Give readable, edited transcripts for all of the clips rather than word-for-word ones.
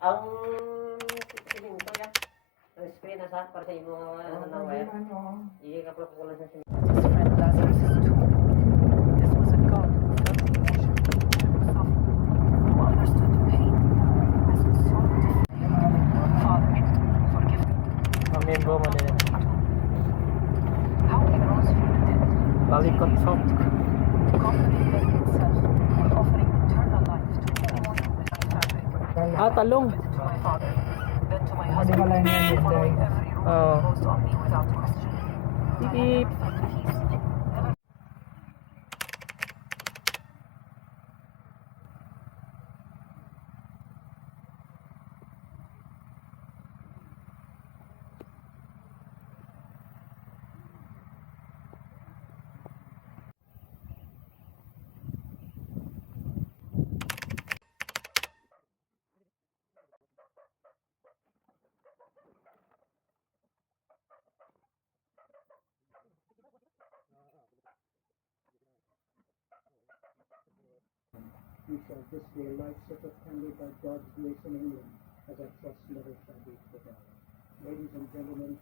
Ang siling to ya. Ang screen na sa para sa imo na wire. Iya ka pala kulang sa siling. His friend Lazarus is told this was a god who felt emotion, suffered, who understood the pain, as it so differently. Father, forgive them. Mamimbo mo din. How he rose from the dead, Balikot sok. conquering death itself, and offering eternal life to anyone who will be fabric. Talong. To my father, then to my Hindi husband, pala yun yun, following Day. every rule Oh. imposed on me without question. I Beep. never felt peace, never. You shall this day life sitteth tended by God's grace in England, as I trust never shall be without. Ladies and gentlemen,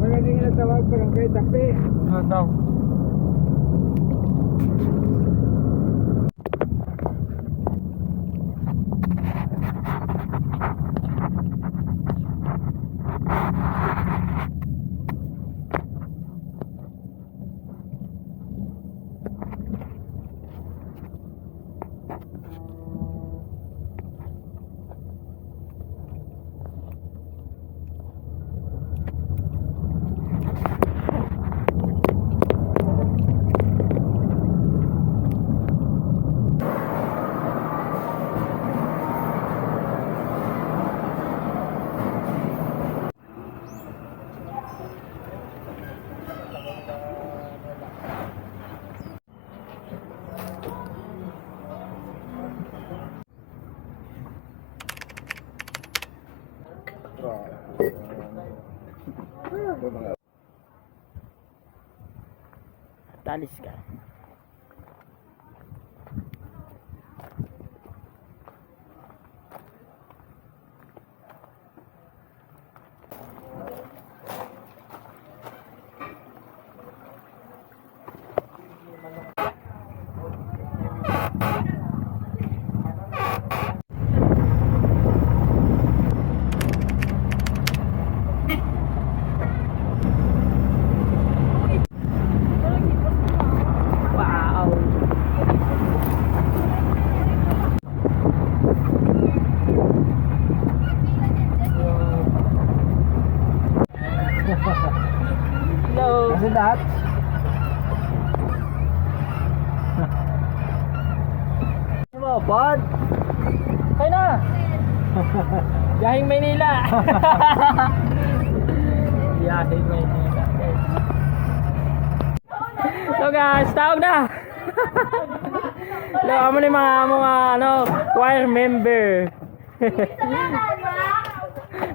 Magaling na tawag barangay Tapi. Ano? Talis ka. Wow. Hello. Kasi lahat. Mo, pod. Kaya na. Yahing Maynila. Yahing Maynila, guys. So guys, tawag na. Hello, amo ni mga choir member.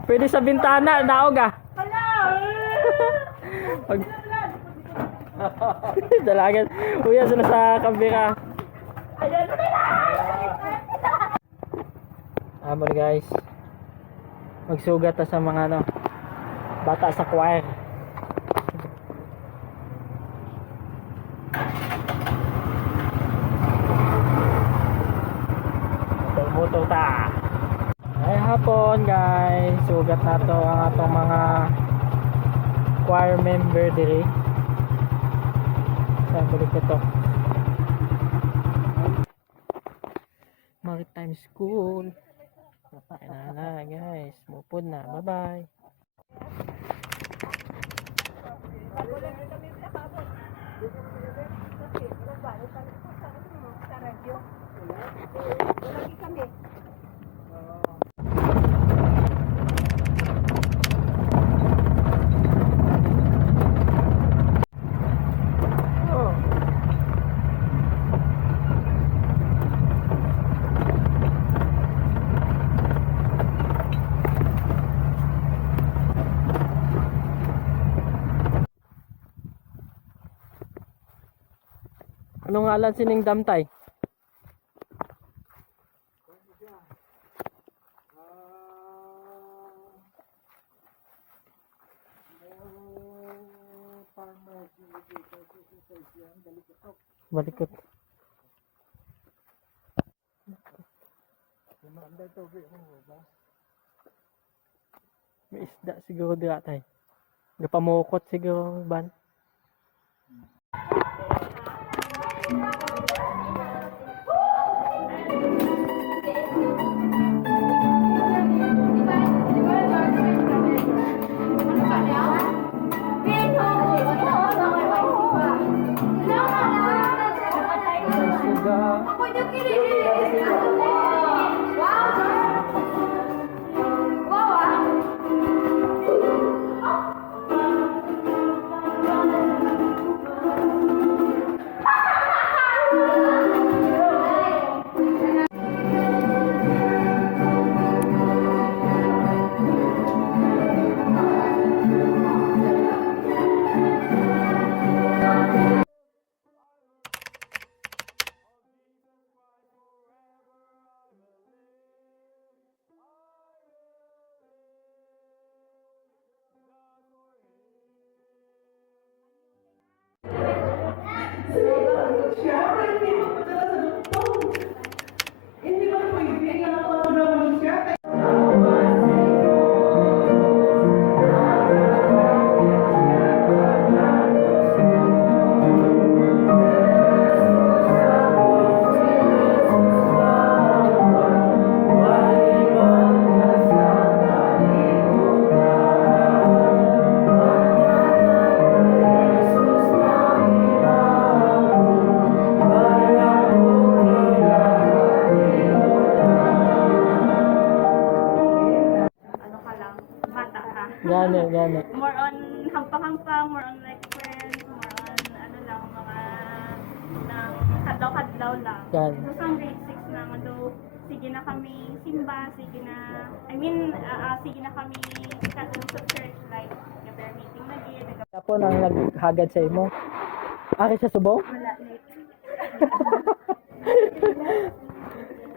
Pwede sa bintana, daog ah. Pag... Dalagan. Uya sila sa kamera. Amor guys. Magsugat ta sa mga bata sa choir. Motor ta. Ay hapon guys. Sugat na to ang atong mga choir member diri. Saan balik ito? Maritime School. Kaya na guys. Mupod na. Bye bye. Ano nga lang sining dam tay? Balikot. May isda siguro dira tay. Gapamukot siguro ban. Ano ka lang, bata ka. Gani, gani. More on hampang-hampang, more on like friends, more on ano lang, mga ng kadlaw-kadlaw lang. Gani. So, sa grade 6 na, ano, sige na kami simba, sige na, sige na kami kasama sa church, like, prayer meeting na gid, Apo nang naghagad sa imo. Ari sa subong? wala, like,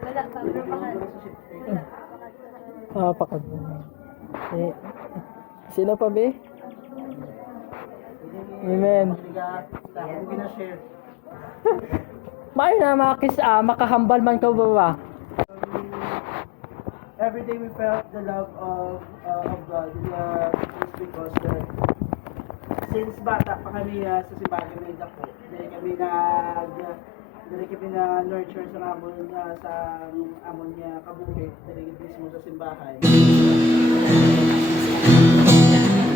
wala pa, pero Ah, pakad. Eh, sino pa be? Amen. May na makahambal man ka ba? Every day we felt the love of God. It's because that since bata pa kami sa simbahan kami dako, dili kami na nurture sa amon niya kabuhi, dili mismo sa simbahan.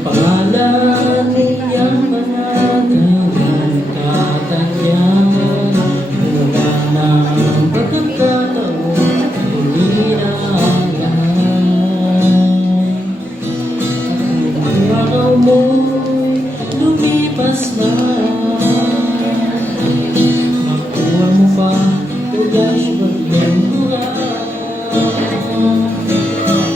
Pangalan niyang mananalan, katanyaman, mula ng pagkakataon, hinirangan. Ang araw mo'y lumipas na, makuha mo pa, tugas magbenturan.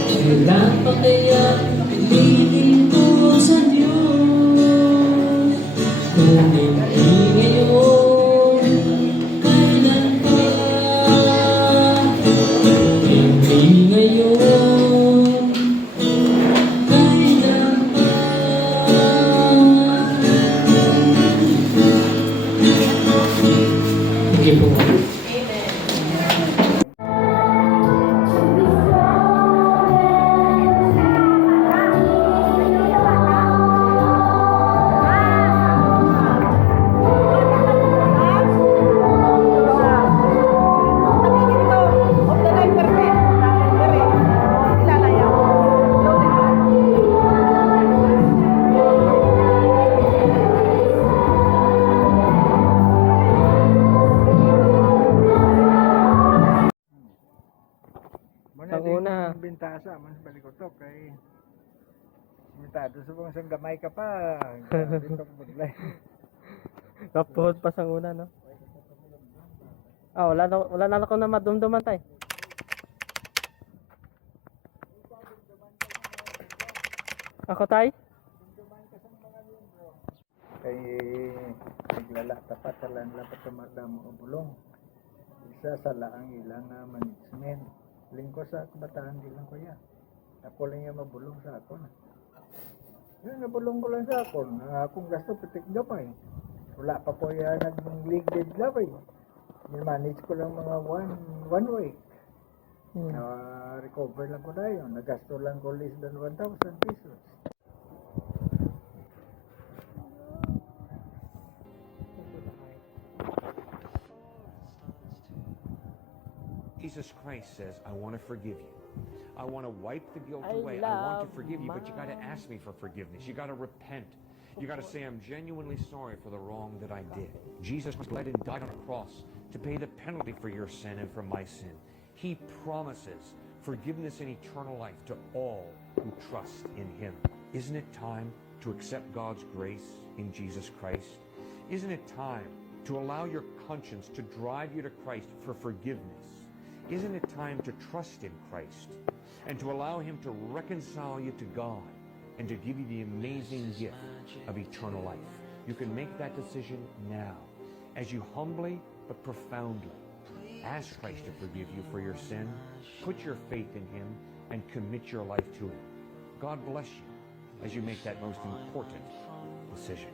Kailan pa kaya pilitin ko sa Diyos? Kung hindi ngayon, kailan pa? Kung hindi ngayon, kailan pa? Sige po. Ang una. Bintasa, mas balikotok kay mitado sa mga gamay ka pa. Dito ko buglay. Tapos pa sa una, no? Ah, wala na ako na madumduman tay. Ako tay? Kay naglala tapat talan lapat tumadamo o bulong. Isa sa laang ilang management. Lingko sa kabataan di lang ko ya. Ako lang yung mabulong sa ako na. Yun, nabulong ko lang sa ako. Akong gasto pitik gamay. Wala pa po yan nag-league gamay. Manage ko lang mga one week. Recover lang ko na yun. Nagasto lang ko less than 1,000 pesos. Jesus Christ says, I want to forgive you. I want to wipe the guilt I away. I want to love forgive you, but you got to my- ask me for forgiveness. You got to repent. You got to say, I'm genuinely sorry for the wrong that I did. Jesus bled and died on a cross to pay the penalty for your sin and for my sin. He promises forgiveness and eternal life to all who trust in Him. Isn't it time to accept God's grace in Jesus Christ? Isn't it time to allow your conscience to drive you to Christ for forgiveness? Isn't it time to trust in Christ and to allow Him to reconcile you to God and to give you the amazing gift of eternal life? You can make that decision now as you humbly but profoundly ask Christ to forgive you for your sin, put your faith in Him, and commit your life to Him. God bless you as you make that most important decision.